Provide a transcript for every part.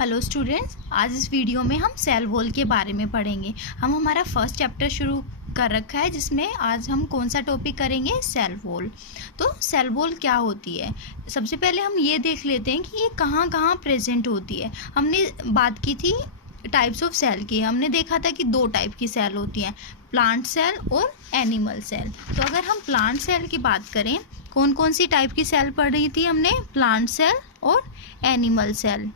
Hello students, आज इस video में हम सेल वॉल के बारे में पढ़ेंगे। हम हमारा फर्स्ट चैप्टर शुरू कर रखा है जिसमें आज हम कौन सा टॉपिक करेंगे, सेल वॉल। तो सेल वॉल क्या होती है, सबसे पहले हम ये देख लेते हैं कि ये कहाँ कहाँ प्रेजेंट होती है। हमने बात की थी टाइप्स ऑफ सेल की। हमने देखा था कि दो टाइप की सेल होती हैं, प्लांट सेल और एनिमल सेल। तो अगर हम प्लांट सेल की बात करें, कौन कौन सी टाइप की सेल पढ़ रही थी हमने, प्लांट सेल और एनिमल सेल।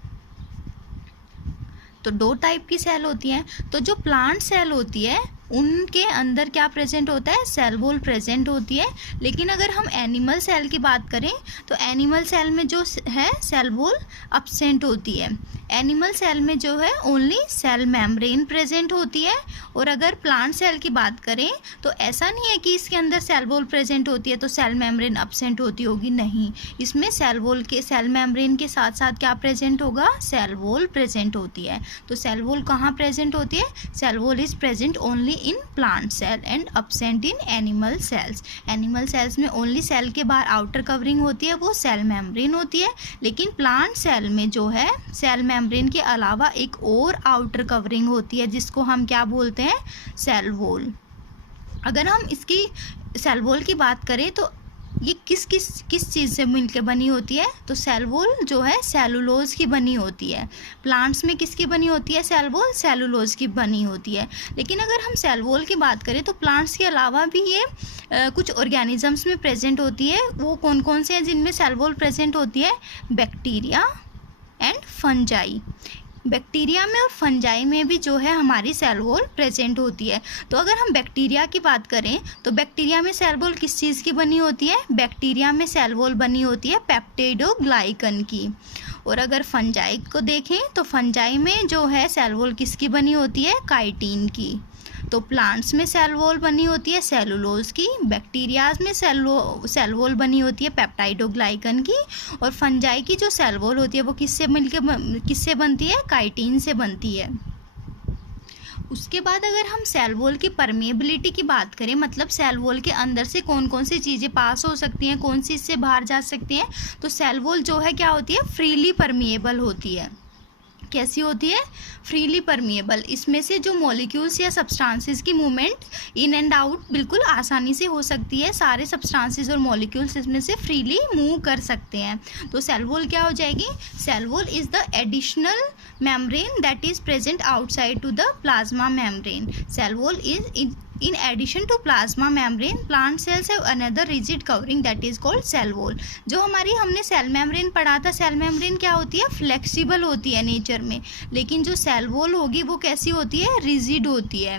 तो दो टाइप की सेल होती हैं। तो जो प्लांट सेल होती है उनके अंदर क्या प्रेजेंट होता है, सेल वॉल प्रेजेंट होती है। लेकिन अगर हम एनिमल सेल की बात करें तो एनिमल सेल में जो है सेल वॉल अब्सेंट होती है। एनिमल सेल में जो है ओनली सेल मेम्ब्रेन प्रेजेंट होती है। और अगर प्लांट सेल की बात करें तो ऐसा नहीं है कि इसके अंदर सेल वॉल प्रेजेंट होती है तो सेल मेम्ब्रेन अब्सेंट होती होगी, नहीं। इसमें सेल वॉल के सेल मेम्ब्रेन के साथ साथ क्या प्रेजेंट होगा, सेल वॉल प्रेजेंट होती है। तो सेल वॉल कहाँ प्रेजेंट होती है, cell wall is present only in plant cell and absent in animal cells. Animal cells में ओनली सेल के बाहर आउटर कवरिंग होती है, वो सेल मेम्ब्रेन होती है। लेकिन प्लांट सेल में जो है सेल मेम्ब्रेन के अलावा एक और आउटर कवरिंग होती है जिसको हम क्या बोलते हैं, सेल वॉल। अगर हम इसकी सेल वॉल की बात करें तो ये किस चीज़ से मिलकर बनी होती है, तो सेल वॉल जो है सेलुलोज की बनी होती है। प्लांट्स में किसकी बनी होती है सेल वॉल, सेलुलोज की बनी होती है। लेकिन अगर हम सेल वॉल की बात करें तो प्लांट्स के अलावा भी ये कुछ ऑर्गेनिजम्स में प्रेजेंट होती है। वो कौन कौन से हैं जिनमें सेल वॉल प्रेजेंट होती है, बैक्टीरिया एंड फंजाई। बैक्टीरिया में और फंजाई में भी जो है हमारी सेल वॉल प्रेजेंट होती है। तो अगर हम बैक्टीरिया की बात करें तो बैक्टीरिया में सेल वॉल किस चीज़ की बनी होती है, बैक्टीरिया में सेल वॉल बनी होती है पेप्टिडोग्लाइकन की। और अगर फंजाई को देखें तो फंजाई में जो है सेल वॉल किसकी बनी होती है, काइटिन की। तो प्लांट्स में सेल वॉल बनी होती है सेलुलोज की, बैक्टीरियाज में सेल वॉल बनी होती है पेप्टाइडोग्लाइकन की, और फंजाई की जो सेल वॉल होती है वो किससे बनती है, काइटिन से बनती है। उसके बाद अगर हम सेल वॉल की परमेबिलिटी की बात करें, मतलब सेल वॉल के अंदर से कौन कौन सी चीज़ें पास हो सकती हैं, कौन सी इससे बाहर जा सकती हैं, तो सेल वॉल जो है क्या होती है, फ्रीली परमिएबल होती है। कैसी होती है, फ्रीली परमिएबल। इसमें से जो मॉलिक्यूल्स या सब्सटेंसेस की मूवमेंट इन एंड आउट बिल्कुल आसानी से हो सकती है। सारे सब्सटेंसेस और मॉलिक्यूल्स इसमें से फ्रीली मूव कर सकते हैं। तो सेल वॉल क्या हो जाएगी, cell wall is the additional membrane that is present outside to the plasma membrane. Cell wall is in addition to plasma membrane, plant cells have another rigid covering that is called cell wall। जो हमने cell membrane पढ़ा था, cell membrane क्या होती है, flexible होती है nature में। लेकिन जो सेल वॉल होगी वो कैसी होती है, रिजिड होती है।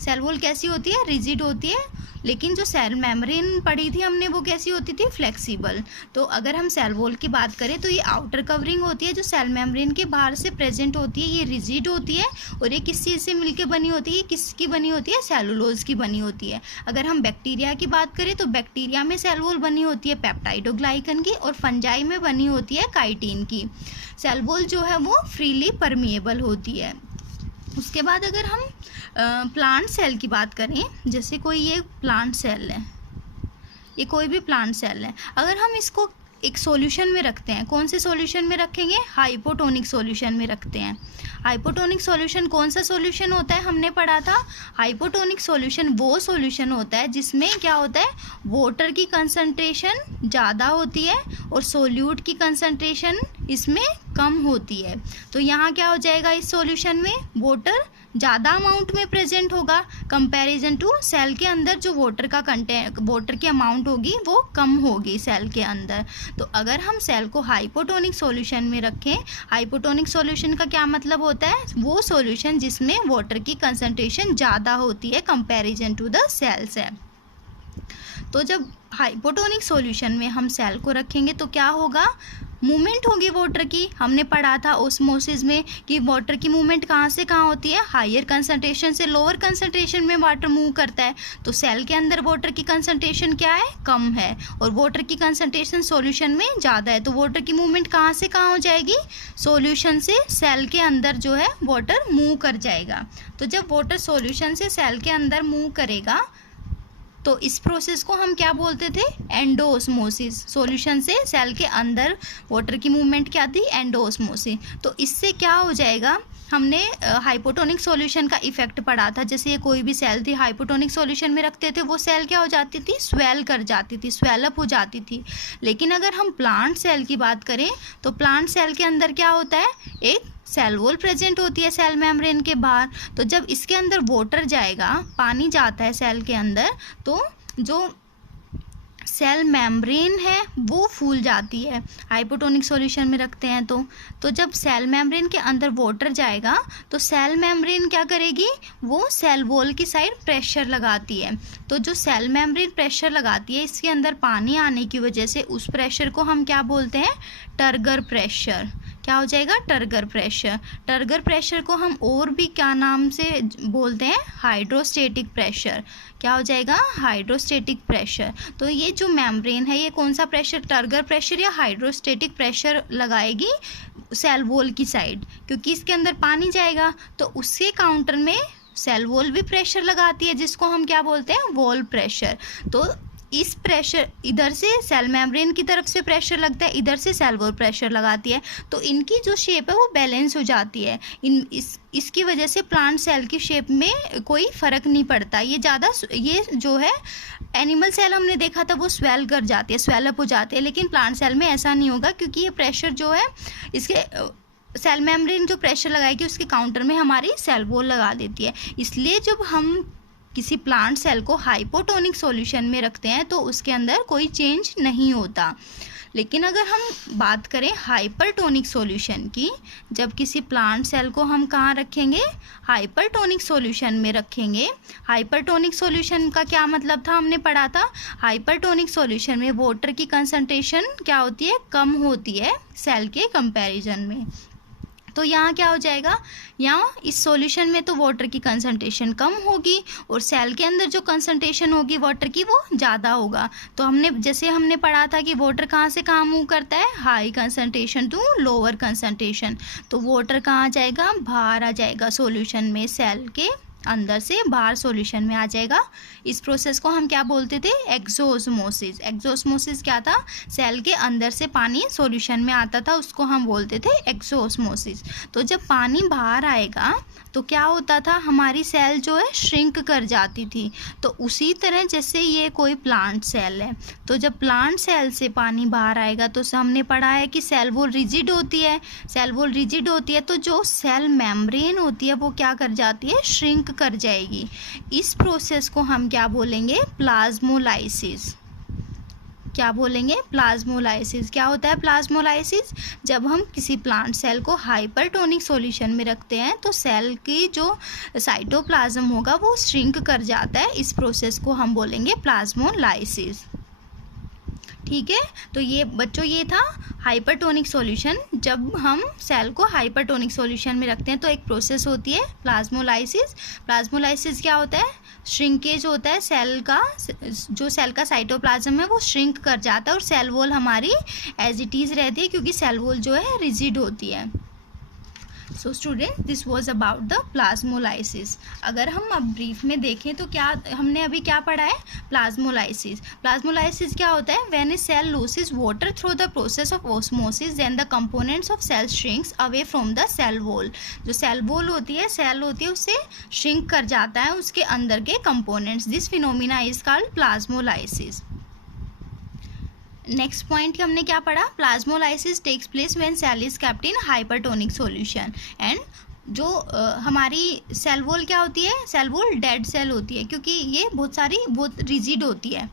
सेल वॉल कैसी होती है, रिजिड होती है। लेकिन जो सेल मेम्ब्रेन पढ़ी थी हमने वो कैसी होती थी, फ्लेक्सिबल। तो अगर हम सेल वॉल की बात करें तो ये आउटर कवरिंग होती है जो सेल मेम्ब्रेन के बाहर से प्रेजेंट होती है, ये रिजिड होती है। और ये किस चीज़ से मिलकर बनी होती है, किसकी बनी होती है, सेलुलोज की बनी होती है। अगर हम बैक्टीरिया की बात करें तो बैक्टीरिया में सेल वॉल बनी होती है पेप्टाइडोग्लाइकन की, और फंजाई में बनी होती है काइटिन की। सेल वॉल जो है वो फ्रीली परमिएबल होती है। उसके बाद अगर हम प्लांट सेल की बात करें, जैसे कोई ये प्लांट सेल है, ये कोई भी प्लांट सेल है, अगर हम इसको एक सॉल्यूशन में रखते हैं, कौन से सॉल्यूशन में रखेंगे, हाइपोटोनिक सॉल्यूशन में रखते हैं। हाइपोटोनिक सॉल्यूशन कौन सा सॉल्यूशन होता है, हमने पढ़ा था हाइपोटोनिक सॉल्यूशन वो सॉल्यूशन होता है जिसमें क्या होता है, वाटर की कंसंट्रेशन ज़्यादा होती है और सोल्यूट की कंसंट्रेशन इसमें कम होती है। तो यहाँ क्या हो जाएगा, इस सॉल्यूशन में वाटर ज़्यादा अमाउंट में प्रेजेंट होगा कंपैरिजन टू सेल के अंदर जो वाटर की अमाउंट होगी वो कम होगी सेल के अंदर। तो अगर हम सेल को हाइपोटोनिक सॉल्यूशन में रखें, हाइपोटोनिक सॉल्यूशन का क्या मतलब होता है, वो सॉल्यूशन जिसमें वाटर की कंसंट्रेशन ज़्यादा होती है कंपैरिजन टू द सेल्स है। तो जब हाइपोटोनिक सॉल्यूशन में हम सेल को रखेंगे तो क्या होगा, मूवमेंट होगी वाटर की। हमने पढ़ा था ओस्मोसिस में कि वाटर की मूवमेंट कहाँ से कहाँ होती है, हायर कंसंट्रेशन से लोअर कंसंट्रेशन में वाटर मूव करता है। तो सेल के अंदर वाटर की कंसंट्रेशन क्या है, कम है, और वाटर की कंसंट्रेशन सॉल्यूशन में ज़्यादा है। तो वाटर की मूवमेंट कहाँ से कहाँ हो जाएगी, सॉल्यूशन से सेल के अंदर जो है वाटर मूव कर जाएगा। तो जब वाटर सॉल्यूशन से सेल के अंदर मूव करेगा तो इस प्रोसेस को हम क्या बोलते थे, एंडोऑस्मोसिस। सॉल्यूशन से सेल के अंदर वाटर की मूवमेंट क्या थी, एंडोऑस्मोसिस। तो इससे क्या हो जाएगा, हमने हाइपोटोनिक सॉल्यूशन का इफेक्ट पढ़ा था। जैसे ये कोई भी सेल थी, हाइपोटोनिक सॉल्यूशन में रखते थे, वो सेल क्या हो जाती थी, स्वेल कर जाती थी, स्वेलअप हो जाती थी। लेकिन अगर हम प्लांट सेल की बात करें तो प्लांट सेल के अंदर क्या होता है, एक सेल वॉल प्रेजेंट होती है सेल मेम्ब्रेन के बाहर। तो जब इसके अंदर वाटर जाएगा, पानी जाता है सेल के अंदर, तो जो सेल मेम्ब्रेन है वो फूल जाती है। हाइपोटोनिक सॉल्यूशन में रखते हैं तो जब सेल मेम्ब्रेन के अंदर वाटर जाएगा तो सेल मेम्ब्रेन क्या करेगी, वो सेल वॉल की साइड प्रेशर लगाती है। तो जो सेल मेम्ब्रेन प्रेशर लगाती है, इसके अंदर पानी आने की वजह से उस प्रेशर को हम क्या बोलते हैं, टर्गर प्रेशर। क्या हो जाएगा, टर्गर प्रेशर। टर्गर प्रेशर को हम और भी क्या नाम से बोलते हैं, हाइड्रोस्टेटिक प्रेशर। क्या हो जाएगा, हाइड्रोस्टेटिक प्रेशर। तो ये जो मेम्ब्रेन है, ये कौन सा प्रेशर, टर्गर प्रेशर या हाइड्रोस्टेटिक प्रेशर लगाएगी सेल वॉल की साइड, क्योंकि इसके अंदर पानी जाएगा। तो उसके काउंटर में सेल वॉल भी प्रेशर लगाती है, जिसको हम क्या बोलते हैं, वॉल प्रेशर। तो इस प्रेशर, इधर से सेल मेम्ब्रेन की तरफ से प्रेशर लगता है, इधर से सेल वॉल प्रेशर लगाती है। तो इनकी जो शेप है वो बैलेंस हो जाती है। इसकी वजह से प्लांट सेल की शेप में कोई फ़र्क नहीं पड़ता। ये जो है एनिमल सेल हमने देखा था वो स्वेल कर जाती है, स्वेलअप हो जाती है, लेकिन प्लांट सेल में ऐसा नहीं होगा, क्योंकि ये प्रेशर जो है, इसके सेल मेम्ब्रेन जो प्रेशर लगाएगी उसके काउंटर में हमारी सेल वॉल लगा देती है। इसलिए जब हम किसी प्लांट सेल को हाइपोटोनिक सॉल्यूशन में रखते हैं तो उसके अंदर कोई चेंज नहीं होता। लेकिन अगर हम बात करें हाइपरटोनिक सॉल्यूशन की, जब किसी प्लांट सेल को हम कहाँ रखेंगे, हाइपरटोनिक सॉल्यूशन में रखेंगे। हाइपरटोनिक सॉल्यूशन का क्या मतलब था, हमने पढ़ा था, हाइपरटोनिक सॉल्यूशन में वाटर की कंसंट्रेशन क्या होती है, कम होती है सेल के कंपैरिजन में। तो यहाँ क्या हो जाएगा, यहाँ इस सॉल्यूशन में तो वाटर की कंसंट्रेशन कम होगी और सेल के अंदर जो कंसंट्रेशन होगी वाटर की वो ज़्यादा होगा। तो हमने पढ़ा था कि वाटर कहाँ से कहाँ मूव करता है, high concentration to lower concentration. तो वाटर कहाँ जाएगा, बाहर आ जाएगा सॉल्यूशन में, सेल के अंदर से बाहर सॉल्यूशन में आ जाएगा। इस प्रोसेस को हम क्या बोलते थे, एक्सोस्मोसिस। एक्सोस्मोसिस क्या था, सेल के अंदर से पानी सॉल्यूशन में आता था, उसको हम बोलते थे एक्सोस्मोसिस। तो जब पानी बाहर आएगा तो क्या होता था, हमारी सेल जो है श्रिंक कर जाती थी। तो उसी तरह जैसे ये कोई प्लांट सेल है, तो जब प्लांट सेल से पानी बाहर आएगा तो हमने पढ़ा है कि सेल वॉल रिजिड होती है। सेल वॉल रिजिड होती है तो जो सेल मेम्ब्रेन होती है वो क्या कर जाती है, श्रिंक कर जाएगी। इस प्रोसेस को हम क्या बोलेंगे, प्लाज्मोलाइसिस। क्या बोलेंगे, प्लाज्मोलाइसिस। क्या होता है प्लाज्मोलाइसिस, जब हम किसी प्लांट सेल को हाइपरटोनिक सॉल्यूशन में रखते हैं तो सेल की जो साइटोप्लाज्म होगा वो श्रिंक कर जाता है। इस प्रोसेस को हम बोलेंगे प्लाज्मोलाइसिस। ठीक है, तो ये बच्चों ये था हाइपरटोनिक सॉल्यूशन। जब हम सेल को हाइपरटोनिक सॉल्यूशन में रखते हैं तो एक प्रोसेस होती है प्लाज्मोलाइसिस। प्लाज्मोलाइसिस क्या होता है, श्रिंकेज होता है सेल का, जो सेल का साइटोप्लाज्म है वो श्रिंक कर जाता है और सेल वॉल हमारी एज इट इज़ रहती है, क्योंकि सेल वॉल जो है रिजिड होती है। So student, this was about the plasmolysis. अगर हम अब ब्रीफ में देखें तो क्या हमने अभी क्या पढ़ा है, प्लाज्मोलाइसिस। प्लाज्मोलाइसिस क्या होता है, when a cell loses water through the process of osmosis then the components of cell shrinks away from the cell wall. जो सेल वॉल होती है, सेल होती है, उससे श्रिंक कर जाता है उसके अंदर के components. This phenomena is called plasmolysis. Next point हमने क्या पढ़ा, plasmolysis takes place when cell is kept in hypertonic solution. And जो हमारी सेल वॉल क्या होती है, सेल वॉल डेड सेल होती है, क्योंकि ये बहुत रिजिड होती है।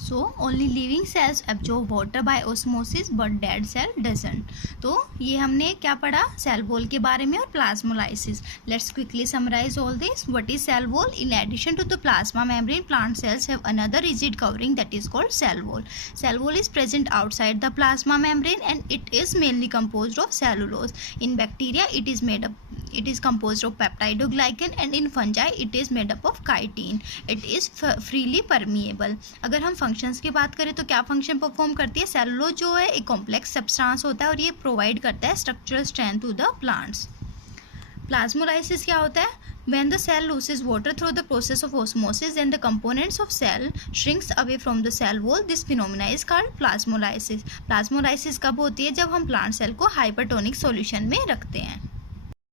So only living cells absorb water by osmosis but dead cell doesn't. तो ये हमने क्या पढ़ा, सेल वॉल के बारे में और plasmolysis. Let's quickly summarise all this. What is cell wall? In addition to the plasma membrane, plant cells have another rigid covering that is called cell wall. Cell wall is present outside the plasma membrane and it is mainly composed of cellulose. In bacteria it is composed of peptidoglycan and in fungi it is made up of chitin. It is freely permeable. अगर हम functions की बात करें तो क्या function perform करती है, cellulose जो है एक कॉम्प्लेक्स सब्सटेंस होता है और ये प्रोवाइड करता है structural strength to the plants. Plasmolysis क्या होता है, When the cell loses water through the process of osmosis, then the components of cell shrinks away from the cell wall. This phenomena is called plasmolysis. Plasmolysis कब होती है? जब हम plant cell को hypertonic solution में रखते हैं.